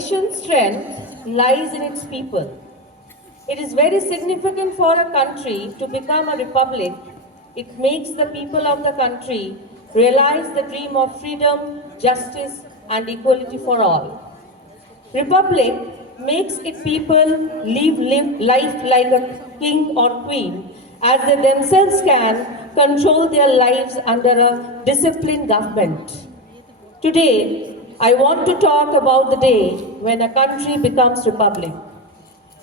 nation's strength lies in its people. It is very significant for a country to become a republic. It makes the people of the country realize the dream of freedom, justice, and equality for all. Republic makes its people live life like a king or queen, as they themselves can control their lives under a disciplined government. Today, I want to talk about the day when a country becomes republic.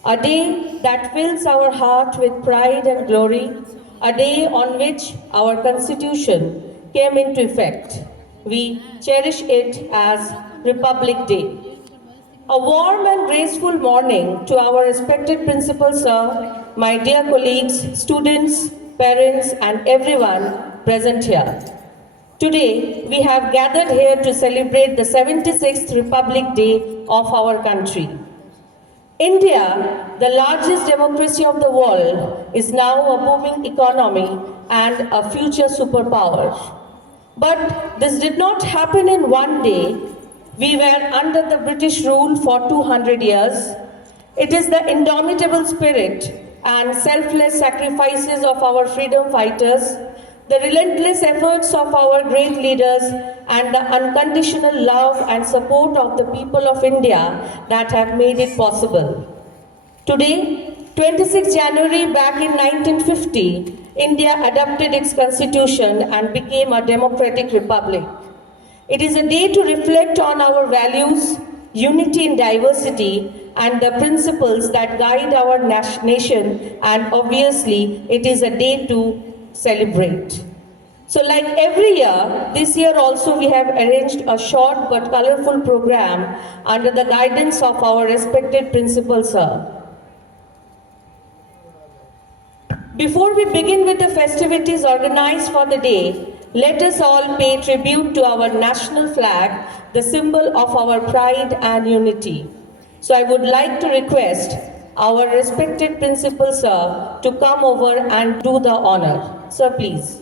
A day that fills our heart with pride and glory, a day on which our constitution came into effect. We cherish it as Republic Day. A warm and graceful morning to our respected principal sir, my dear colleagues, students, parents and everyone present here. Today, we have gathered here to celebrate the 76th Republic Day of our country. India, the largest democracy of the world, is now a booming economy and a future superpower. But this did not happen in one day. We were under the British rule for 200 years. It is the indomitable spirit and selfless sacrifices of our freedom fighters, the relentless efforts of our great leaders, and the unconditional love and support of the people of India that have made it possible. Today, 26 January back in 1950, India adopted its constitution and became a democratic republic. It is a day to reflect on our values, unity in diversity, and the principles that guide our nation, and obviously, it is a day to celebrate. So like every year, this year also we have arranged a short but colorful program under the guidance of our respected principal sir. Before we begin with the festivities organized for the day, let us all pay tribute to our national flag, the symbol of our pride and unity. So I would like to request our respected principal sir to come over and do the honor. Sir, please.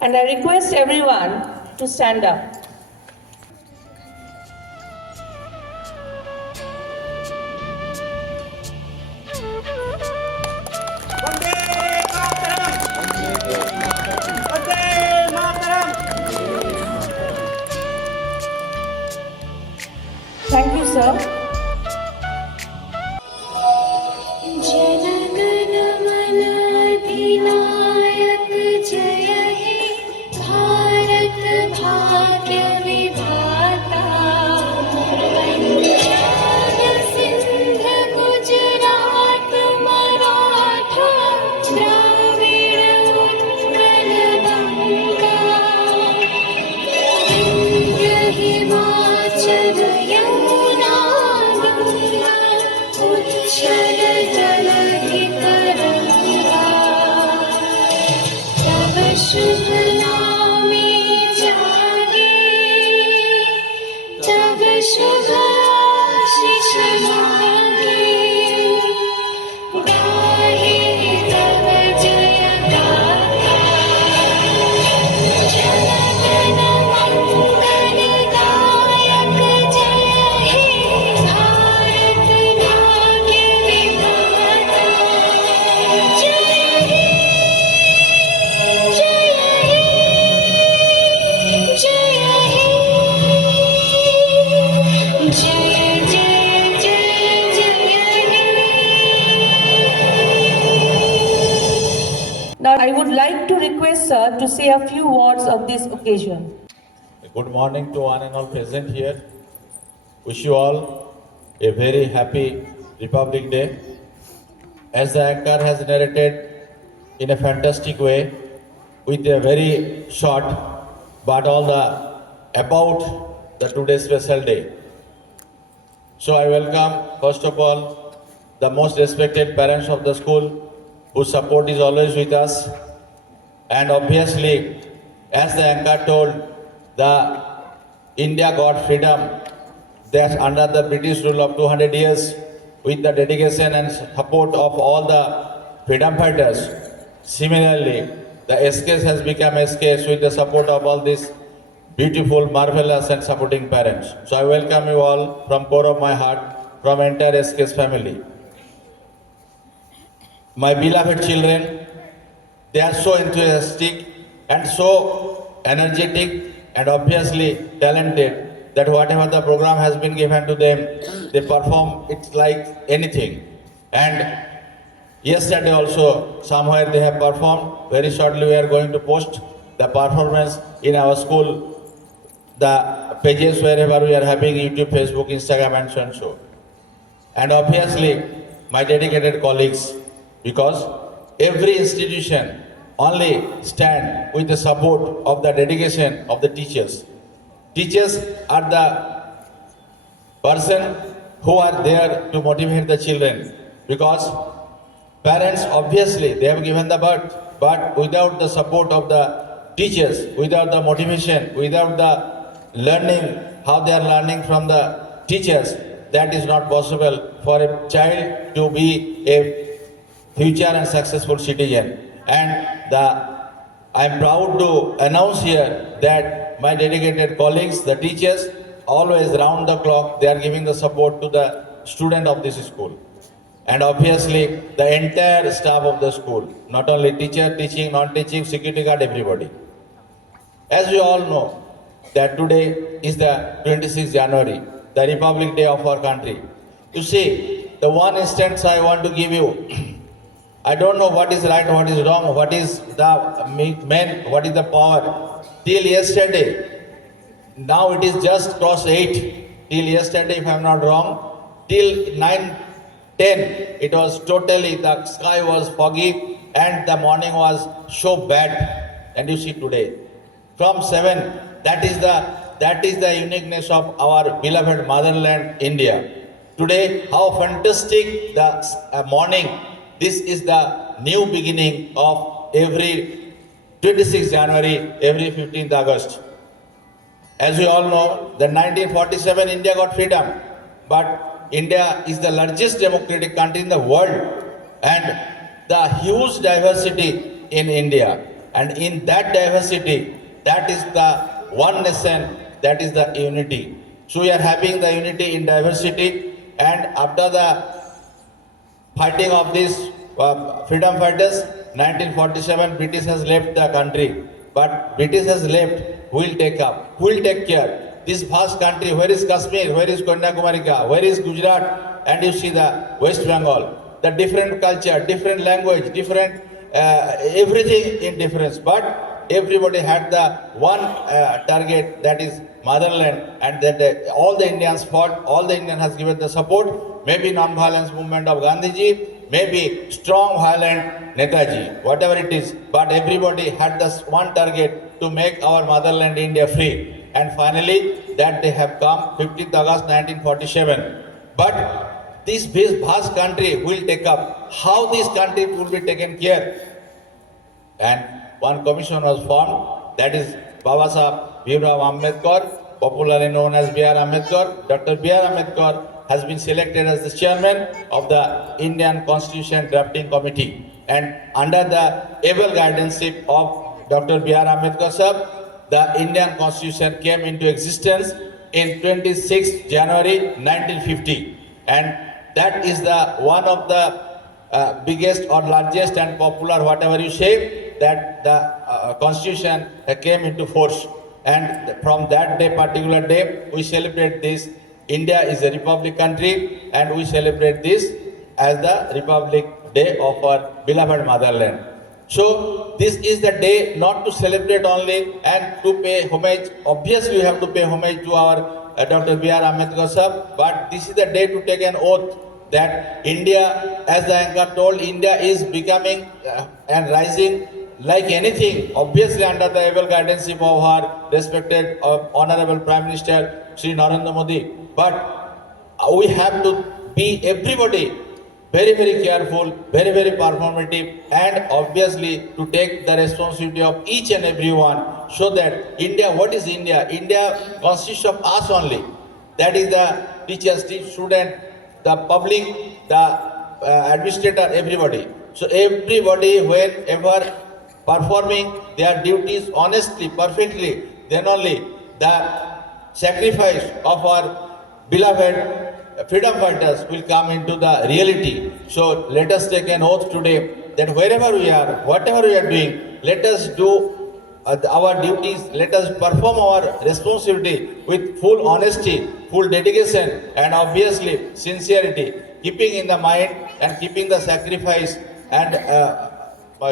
And I request everyone to stand up. Thank you, sir. Now, I would like to request sir to say a few words on this occasion. Good morning to one and all present here. Wish you all a very happy Republic Day. As the anchor has narrated in a fantastic way, with a very short, but all the about the today's special day. So I welcome, first of all, the most respected parents of the school, whose support is always with us. And obviously, as the anchor told, the India got freedom that's under the British rule of 200 years with the dedication and support of all the freedom fighters. Similarly, the SKS has become SKS with the support of all these beautiful, marvelous and supporting parents. So I welcome you all from core of my heart, from entire SKS family. My beloved children, they are so enthusiastic and so energetic and obviously talented that whatever the program has been given to them, they perform it like anything. And yesterday also somewhere they have performed. Very shortly we are going to post the performance in our school, the pages wherever we are having YouTube, Facebook, Instagram and so and so. And obviously my dedicated colleagues, because every institution only stand with the support of the dedication of the teachers. Teachers are the person who are there to motivate the children, because parents obviously they have given the birth, but without the support of the teachers, without the motivation, without the learning how they are learning from the teachers, that is not possible for a child to be a future and successful citizen. And I am proud to announce here that my dedicated colleagues, the teachers, always round the clock, they are giving the support to the student of this school. And obviously the entire staff of the school, not only teacher, teaching, non-teaching, security guard, everybody. As we all know that today is the 26th January, the Republic Day of our country. You see, the one instance I want to give you, I don't know what is right, what is wrong, what is the main, what is the power. Till yesterday, now it is just cross 8. Till yesterday, if I am not wrong, till 9, 10, it was totally, the sky was foggy and the morning was so bad. And you see today, from 7, that is the uniqueness of our beloved motherland, India. Today, how fantastic the morning. This is the new beginning of every 26th January, every 15th August. As we all know, the 1947 India got freedom, but India is the largest democratic country in the world, and the huge diversity in India. And in that diversity, that is the one nation, that is the unity. So we are having the unity in diversity, and after the fighting of these freedom fighters, 1947, British has left the country. But British has left, who will take up? Who will take care? This vast country, where is Kashmir? Where is Kanyakumari? Where is Gujarat? And you see the West Bengal. The different culture, different language, different everything in difference. But everybody had the one target, that is motherland, and that all the Indians fought, all the Indians has given the support. Maybe non-violence movement of Gandhiji, maybe strong violent Netaji, whatever it is, but everybody had this one target to make our motherland India free. And finally, that day have come, 15th August 1947. But this vast country will take up, how this country will be taken care. And one commission was formed, that is Babasaheb Bhimrao Ambedkar, popularly known as B.R. Ambedkar. Dr. B.R. Ambedkar has been selected as the chairman of the Indian Constitution Drafting Committee. And under the able guardianship of Dr. B.R. Ambedkar sir, the Indian Constitution came into existence in 26 January 1950. And that is the one of the biggest or largest and popular, whatever you say, that the Constitution came into force. And from that day, particular day, we celebrate this. India is a republic country, and we celebrate this as the Republic Day of our beloved motherland. So this is the day not to celebrate only and to pay homage. Obviously, we have to pay homage to our Dr. B.R. Ambedkar sir, but this is the day to take an oath that India, as the anchor told, India is becoming and rising like anything, obviously under the able guardianship of our respected Honorable Prime Minister Shri Narendra Modi. But we have to be everybody very, very careful, very, very performative, and obviously to take the responsibility of each and every one, so that India, what is India? India consists of us only. That is the teachers, student, the public, the administrator, everybody. So everybody, whenever performing their duties honestly, perfectly, then only the sacrifice of our beloved freedom fighters will come into the reality. So let us take an oath today that wherever we are, whatever we are doing, let us do our duties, let us perform our responsibility with full honesty, full dedication, and obviously sincerity, keeping in the mind and keeping the sacrifice and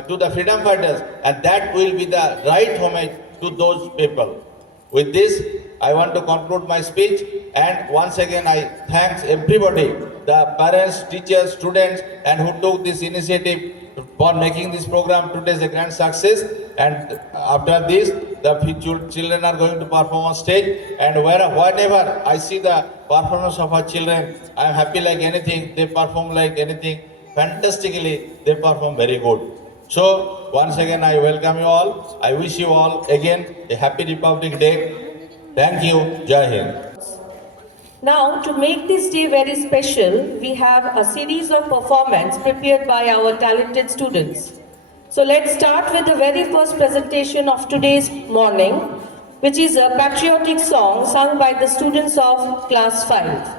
to the freedom fighters, and that will be the right homage to those people. With this, I want to conclude my speech, and once again I thank everybody, the parents, teachers, students, and who took this initiative for making this program today a grand success. And after this, the children are going to perform on stage, and whenever I see the performance of our children, I am happy like anything. They perform like anything fantastically. They perform very good. So once again, I welcome you all. I wish you all again a happy Republic Day. Thank you. Jai Hind. Now, to make this day very special, we have a series of performance prepared by our talented students. So let's start with the very first presentation of today's morning, which is a patriotic song sung by the students of class 5.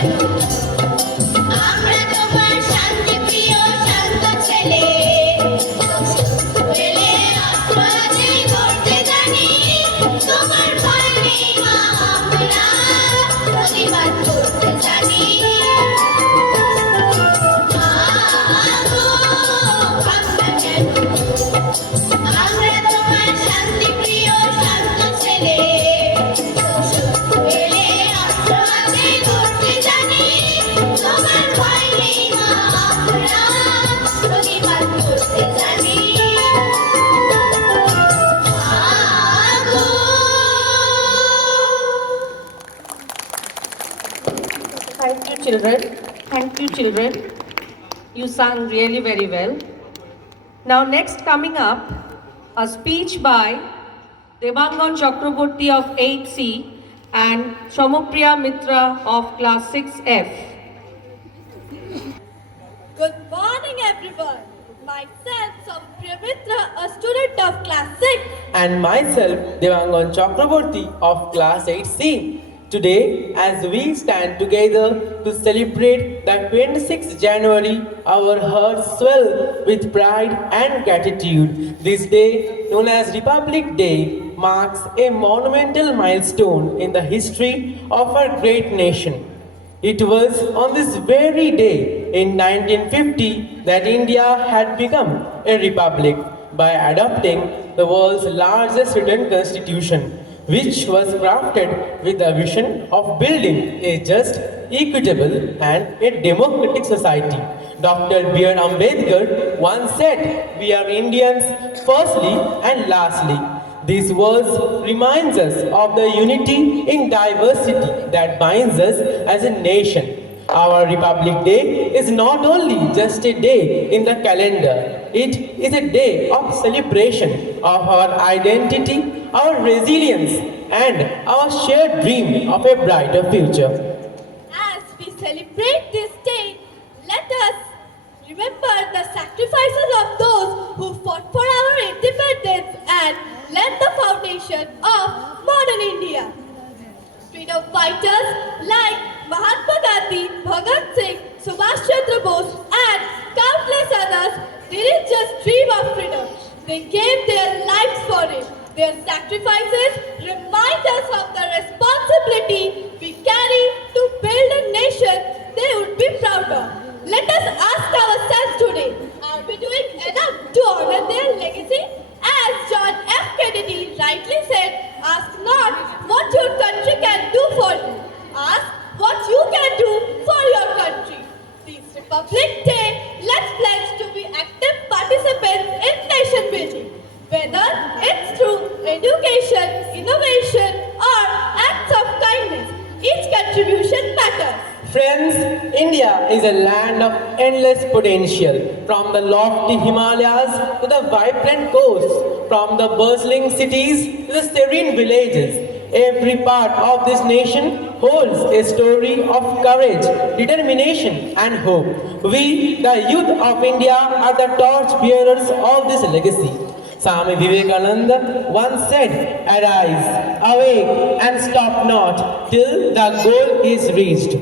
আমরা তোমার শান্তি প্রিয় শান্ত ছেলে এলে অস্ত্রাজে করতে জানি তোমার ভয় নেই মা আমরা প্রতিবাদ করতে জানি আমরা তোমার শান্তি প্রিয় শান্ত ছেলে এলে অস্ত্রাজে করতে জানি তোমার ভয় নেই মা আমরা প্রতিবাদ করতে জানি Thank you, children. Thank you, children. You sang really very well. Now, next coming up, a speech by Devangan Chakraborty of 8C and Shomopriya Mitra of class 6F. Good morning, everyone. Myself, Sopriya Mitra, a student of class 6. And myself, Devangan Chakraborty of class 8C. Today, as we stand together to celebrate the 26th January, our hearts swell with pride and gratitude. This day, known as Republic Day, marks a monumental milestone in the history of our great nation. It was on this very day in 1950 that India had become a republic by adopting the world's largest written constitution, which was crafted with the vision of building a just, equitable, and a democratic society. Dr. B.R. Ambedkar once said, "We are Indians firstly and lastly." These words reminds us of the unity in diversity that binds us as a nation. Our Republic Day is not only just a day in the calendar, it is a day of celebration of our identity, our resilience, and our shared dream of a brighter future. As we celebrate this day, let us remember the sacrifices of those who fought for our independence and laid the foundation of modern India. Freedom fighters like Mahatma Gandhi, Bhagat Singh, Subhash Chandra Bose, and countless others didn't just dream of freedom, they gave their lives for it. Their sacrifices remind us of the responsibility we carry to build a nation they would be proud of. Let us ask ourselves today, are we doing enough to honor their legacy? As John F. Kennedy rightly said, ask not what your country can do for you. Ask what you can do for your country. This Republic Day, let's pledge to be active participants in nation building. Whether it's through education, innovation, or acts of kindness, each contribution matters. Friends, India is a land of endless potential. From the lofty Himalayas to the vibrant coasts, from the bustling cities to the serene villages, every part of this nation holds a story of courage, determination, and hope. We, the youth of India, are the torch bearers of this legacy. Swami Vivekananda once said, "Arise, awake, and stop not till the goal is reached."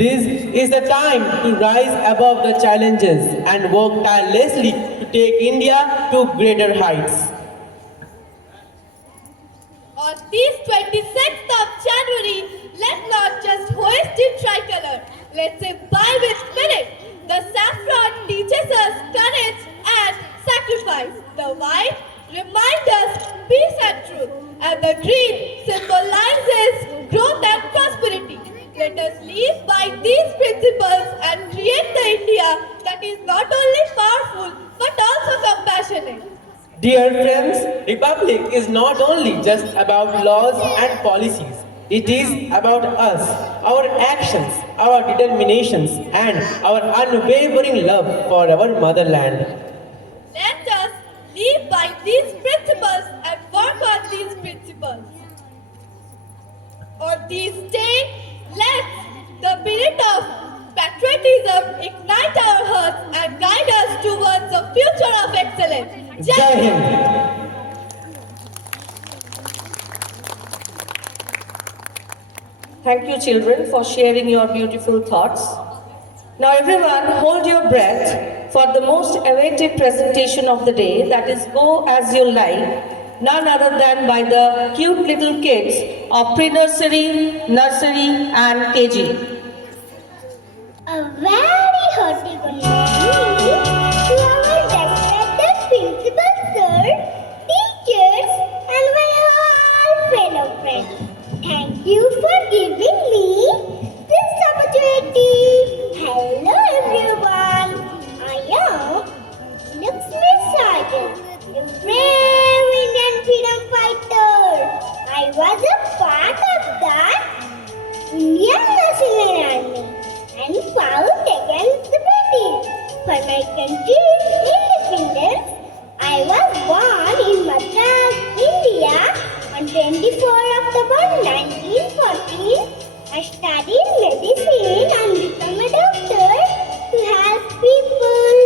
This is the time to rise above the challenges and work tirelessly to take India to greater heights. On this 26th of January, let's not just hoist the tricolor. Let's imbibe its spirit. The saffron teaches us courage and sacrifice. The white reminds us peace and truth. And the green symbolizes growth and prosperity. Let us live by these principles and create the India that is not only powerful but also compassionate. Dear friends, Republic is not only just about laws and policies. It is about us, our actions, our determinations, and our unwavering love for our motherland. Let us live by these principles and work on these principles. On this day, let the spirit of patriotism ignite our hearts and guide us towards a future of excellence. Jai Hind. Thank you, children, for sharing your beautiful thoughts. Now, everyone, hold your breath for the most awaited presentation of the day, that is Go As You Like, none other than by the cute little kids of pre-nursery, nursery and KG. A very hearty good morning to our respected principal sir, teachers, and my all fellow friends. Thank you for giving me this opportunity. Hello everyone. I am Lakshmi Sajan, a brave Indian freedom fighter. I was a part of that Indian National Army and fought against the British. For my country's independence, I was born in Madras, India on 24 October 1914. I studied medicine and became a doctor to help people.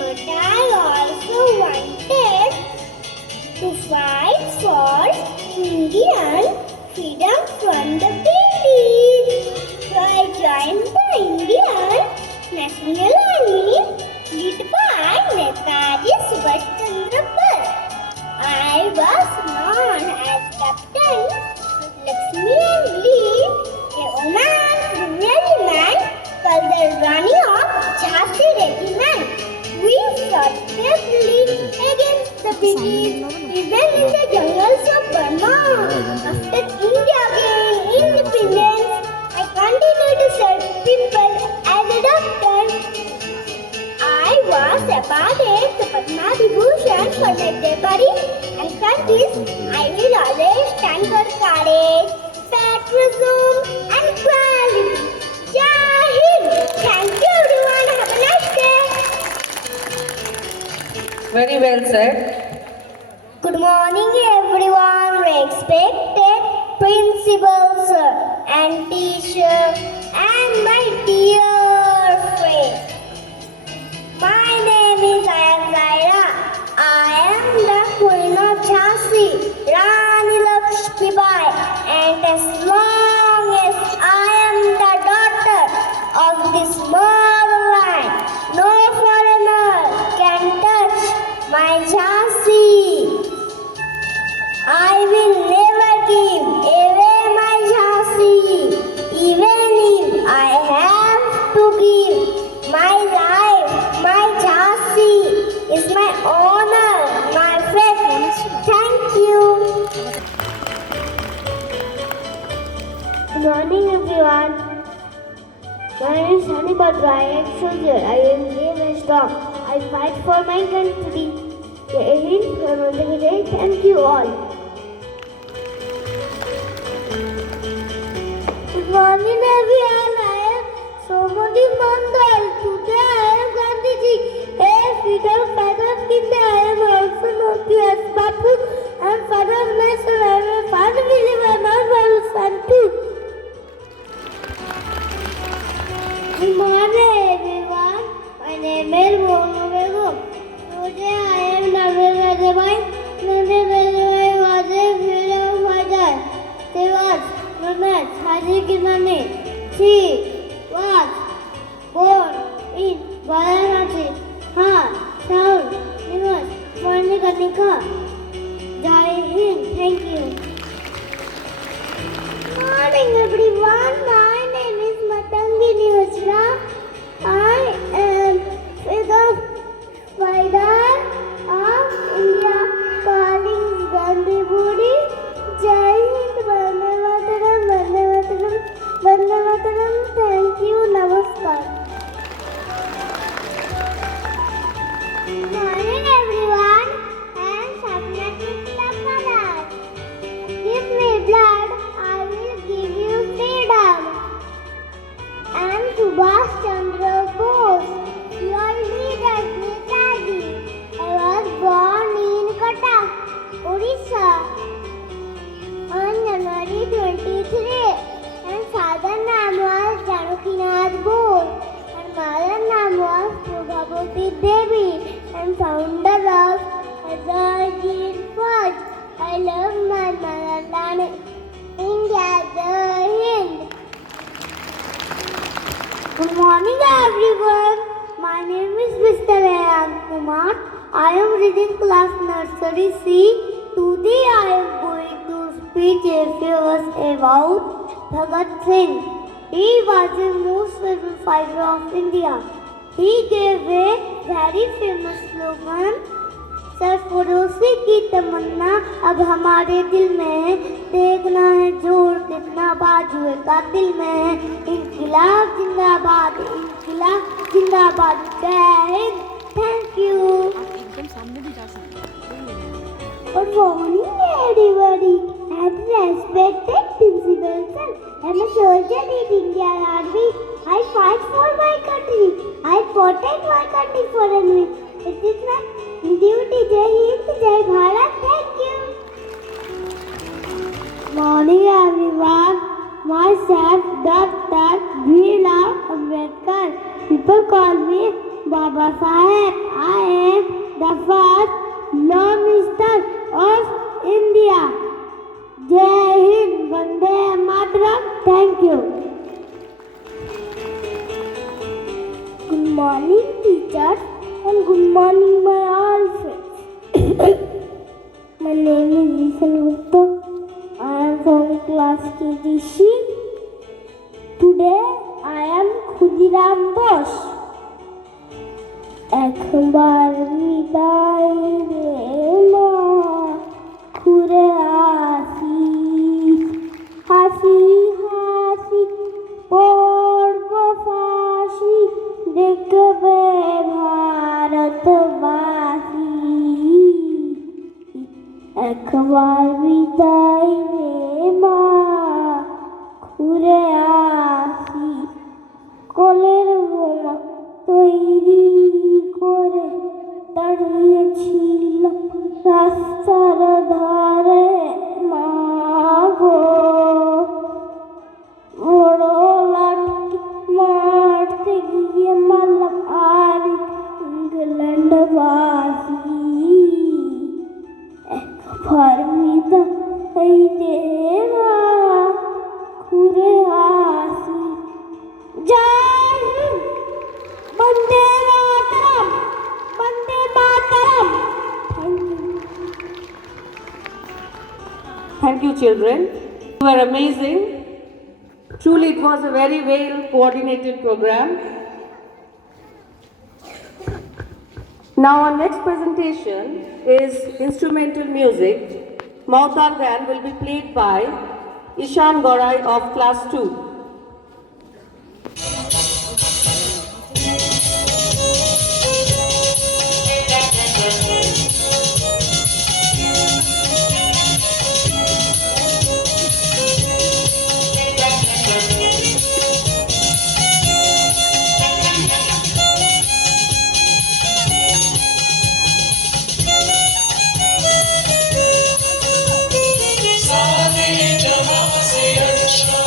But I also wanted to fight for Indian freedom from the British. So I joined the Indian National Army led by Netaji Subhash Chandra Bose. I was known as Captain Lakshmi and lead a woman's regiment called the Rani of Jhansi Regiment. We fought bravely against the British, even in the jungles of Burma. After India gained independence, I continued to serve people as a doctor. I was awarded the Padma Vibhushan for my bravery and service. I will always stand for courage, patriotism, and equality. Jai Hind! Thank you everyone. Have a nice day. Very well said. Good morning everyone, respected principal sir and teacher and my dear friends. My name is Ayam Zaira. I am the Queen of Jhansi, Rani Lakshmibai, and as long as I am the daughter of this motherland, no foreigner can touch my Jhansi. I will never give away my Jhansi, even if I have to give my life. My Jhansi is my honor, my faith. Thank you. Good morning, everyone. My name is Sunny Bhadra. I am soldier. I am brave and strong. I fight for my country. Jai Hind. Thank you all. Good morning, everyone. I am Somodi Mandal. Today I am Gandhiji. A freedom fighter of India. I am also known to as Bapu. I am father of nation. I am a father believer, not my son too. Good morning, everyone. My name is Mono Begum. Today I am Nabil Rajabai. Nabil Rajabai was a freedom fighter. He was known as Haji Kinani. She was born in Varanasi. Her town was Manikanika. Jai Hind. Thank you. Morning, everyone. My name is Matangini Hajra. I am freedom fighter of India, calling Gandhi Budi. Jai Hind, Vande Mataram, Vande Mataram, Vande Mataram. Thank you, Namaskar. Morning, everyone. I am Sapna Krishna Palas. Give me blood, I will give you freedom. I am Subhash Chandra Bose. Your leader, Netaji. I was born in Cuttack, Odisha on January 23. And father name was Janakinath Bose. And mother name was Prabhavati Devi. And founder of Azad Fort. I love my motherland, India. Jai Hind. Good morning, everyone. My name is Mr. Rayyan Kumar. I am reading class nursery C. Today I am going to speak a few words about Bhagat Singh. He was the most freedom fighter of India. He gave a very famous slogan, सरफरोशी की तमन्ना अब हमारे दिल में है, देखना है जोर कितना बाजुए का दिल में है, इंकिलाब जिंदाबाद, इंकिलाब जिंदाबाद, जय Hind, thank you. Good morning everybody, and respected principal sir, I am a soldier in Indian Army. I fight for my country, I protect my country for enemy. It is my duty. Jai Hind, Jai Bharat, thank you. Morning everyone, myself Dr. Bhila Ambedkar. People call me Baba Saheb. I am the first Law Minister of India. Jai Hind, Vande Mataram, thank you. Good morning teachers and good morning my all friends. My name is Vishal Gupta. I am from class KGC. Today I am Khudiram Bose. একবার বিদায় রে মা, ঘুরে আসি, হাসি হাসি পড়ব ফাঁসি, দেখবে ভারতবাসী। একবার বিদায় রে মা, ঘুরে আসি, কোলের বোমা তৈরি করে দাঁড়িয়েছিল রাস্তার ধারে মা গো, বড় লাঠি মারতে গিয়ে মারলাম আর ইংল্যান্ডবাসী। একবার বিদায় দে মা, ঘুরে আসি, Jai Hind, Vande Mataram, Vande Mataram, thank you. Thank you, children. You were amazing. Truly, it was a very well coordinated program. Now, our next presentation is instrumental music. Mautar Gan will be played by Ishan Gorai of class 2. सारे जहां से अच्छा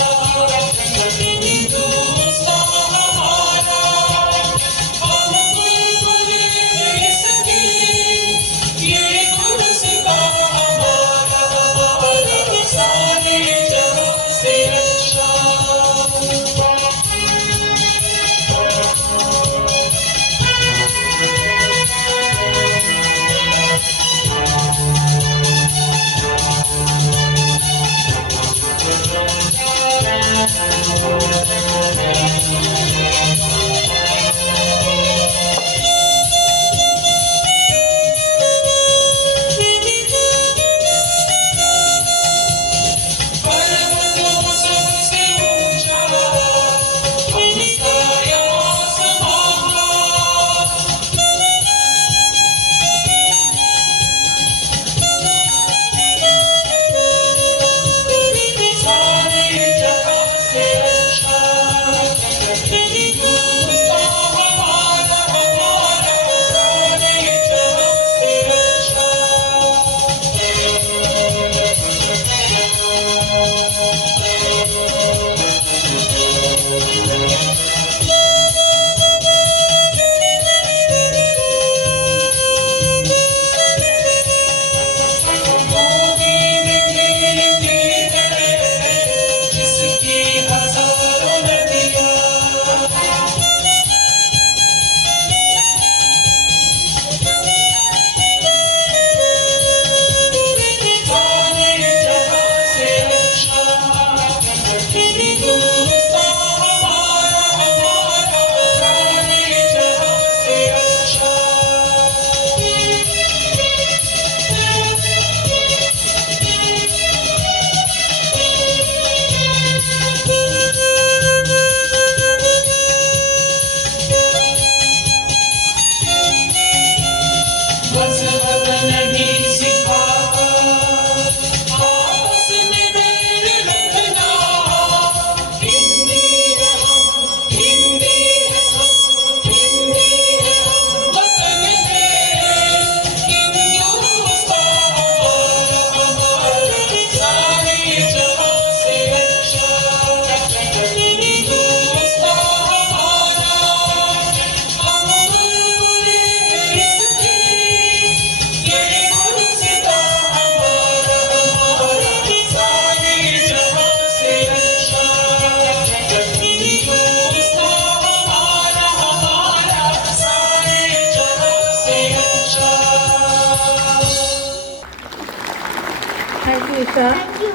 Thank you.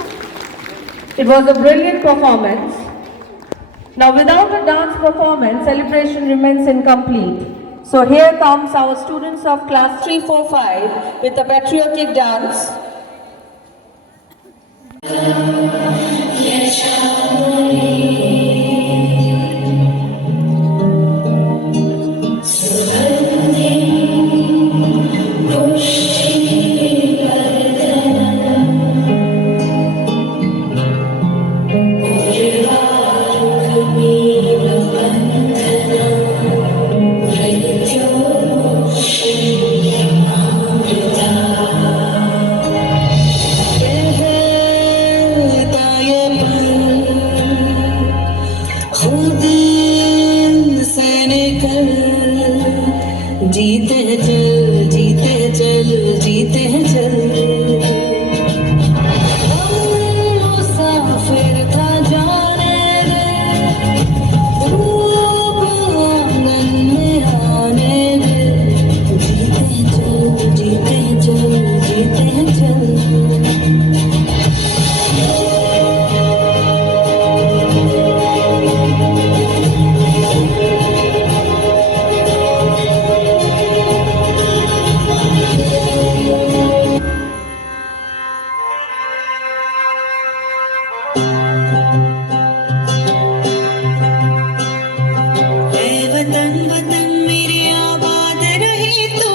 It was a brilliant performance. Now, without a dance performance, celebration remains incomplete. So here comes our students of class 345 with a patriotic dance. खुद से निकल जीते हैं चल जीते हैं चल जीते हैं चल मुसाफिर था जाने दे धूप आंगन में आने दे जीते हैं चल जीते हैं चल वतन वतन मेरी आबाद रही तू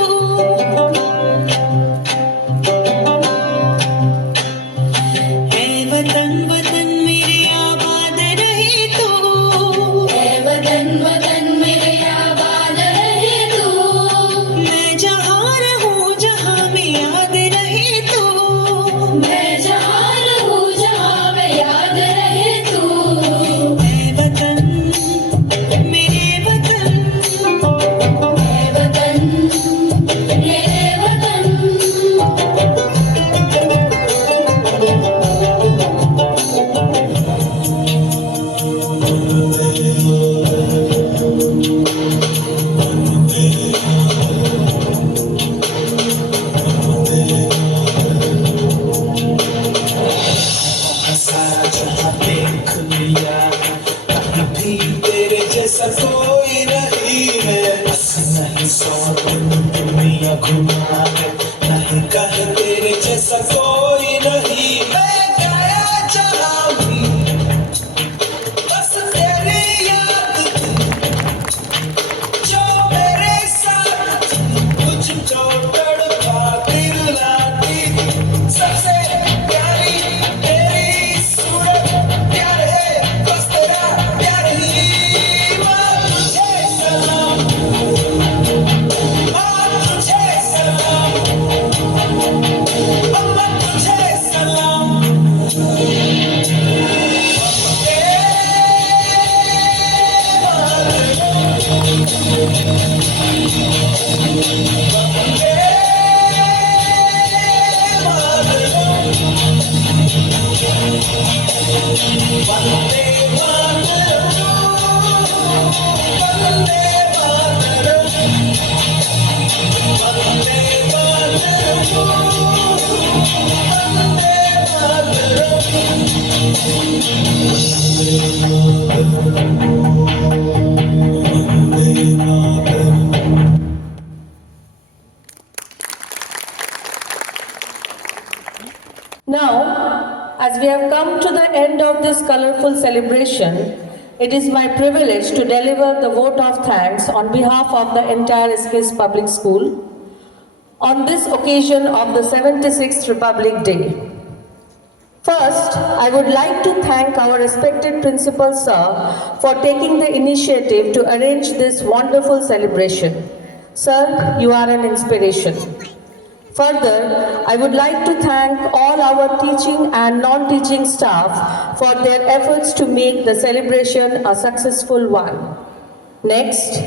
है वतन वतन मेरी आबाद रही तू है वतन वतन मेरी आबाद रही तू मैं जहाँ रहूँ जहाँ में याद रही तू मैं जहाँ रहूँ जहाँ में याद रही तू है वतन मेरे वतन सारा जहाँ देख लिया कहीं भी तेरे जैसा कोई नहीं है बस नहीं 100 दिन दुनिया घुमा है नहीं कहे तेरे जैसा कोई नहीं मैं गया जहाँ भी बस तेरी याद थी जो मेरे साथ थी मुझको तड़पा दिलाती थी सबसे प्यारी तेरी सूरत प्यार है बस तेरा प्यार ही माँ तुझे सलाम माँ तुझे सलाम अम्मा तुझे सलाम Now, as we have come to the end of this colorful celebration, it is my privilege to deliver the vote of thanks on behalf of the entire SKS Public School on this occasion of the 76th Republic Day. First, I would like to thank our respected Principal Sir for taking the initiative to arrange this wonderful celebration. Sir, you are an inspiration. Further, I would like to thank all our teaching and non-teaching staff for their efforts to make the celebration a successful one. Next,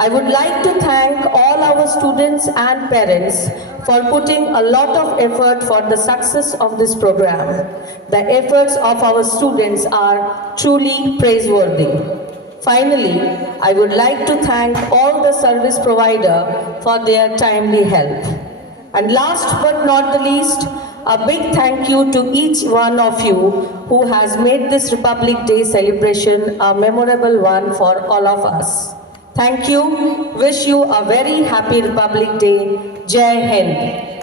I would like to thank all our students and parents for putting a lot of effort for the success of this program. The efforts of our students are truly praiseworthy. Finally, I would like to thank all the service providers for their timely help. And last but not the least, a big thank you to each one of you who has made this Republic Day celebration a memorable one for all of us. Thank you. Wish you a very happy Republic Day. Jai Hind.